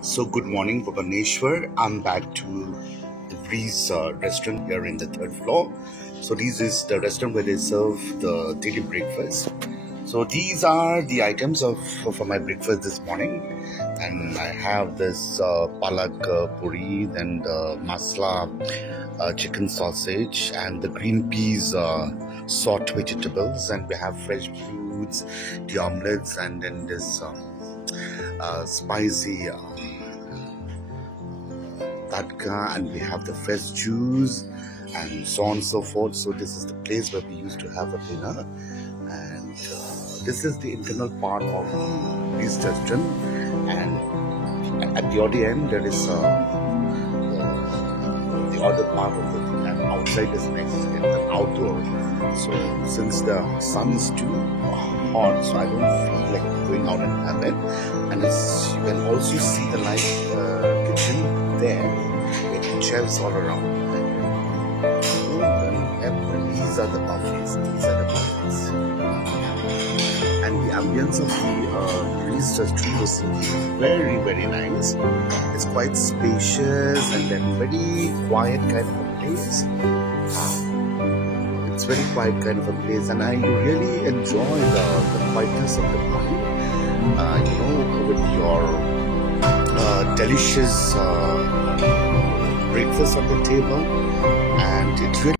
So good morning, Bhubaneswar. I'm back to the Breeze restaurant here in the third floor. So this is the restaurant where they serve the daily breakfast. So these are the items for my breakfast this morning, and I have this palak puri, then the masla chicken sausage, and the green peas salt vegetables, and we have fresh fruits, the omelets, and then this spicy tadka, and we have the fresh juice and so on and so forth. So this is the place where we used to have a dinner, and this is the internal part of this restaurant. And at the other end there is the other part of it, and outside is next in the outdoor. So since the sun is too hot, so I don't feel like going out and have it. And you can also see the light kitchen there with chefs all around. And these are the buffets. And the ambience of the Breeze restaurant was very, very nice. It's quite spacious and then very quiet kind of a place. It's very quiet kind of a place, and I really enjoy the quietness of the morning. With your delicious breakfast on the table, and it really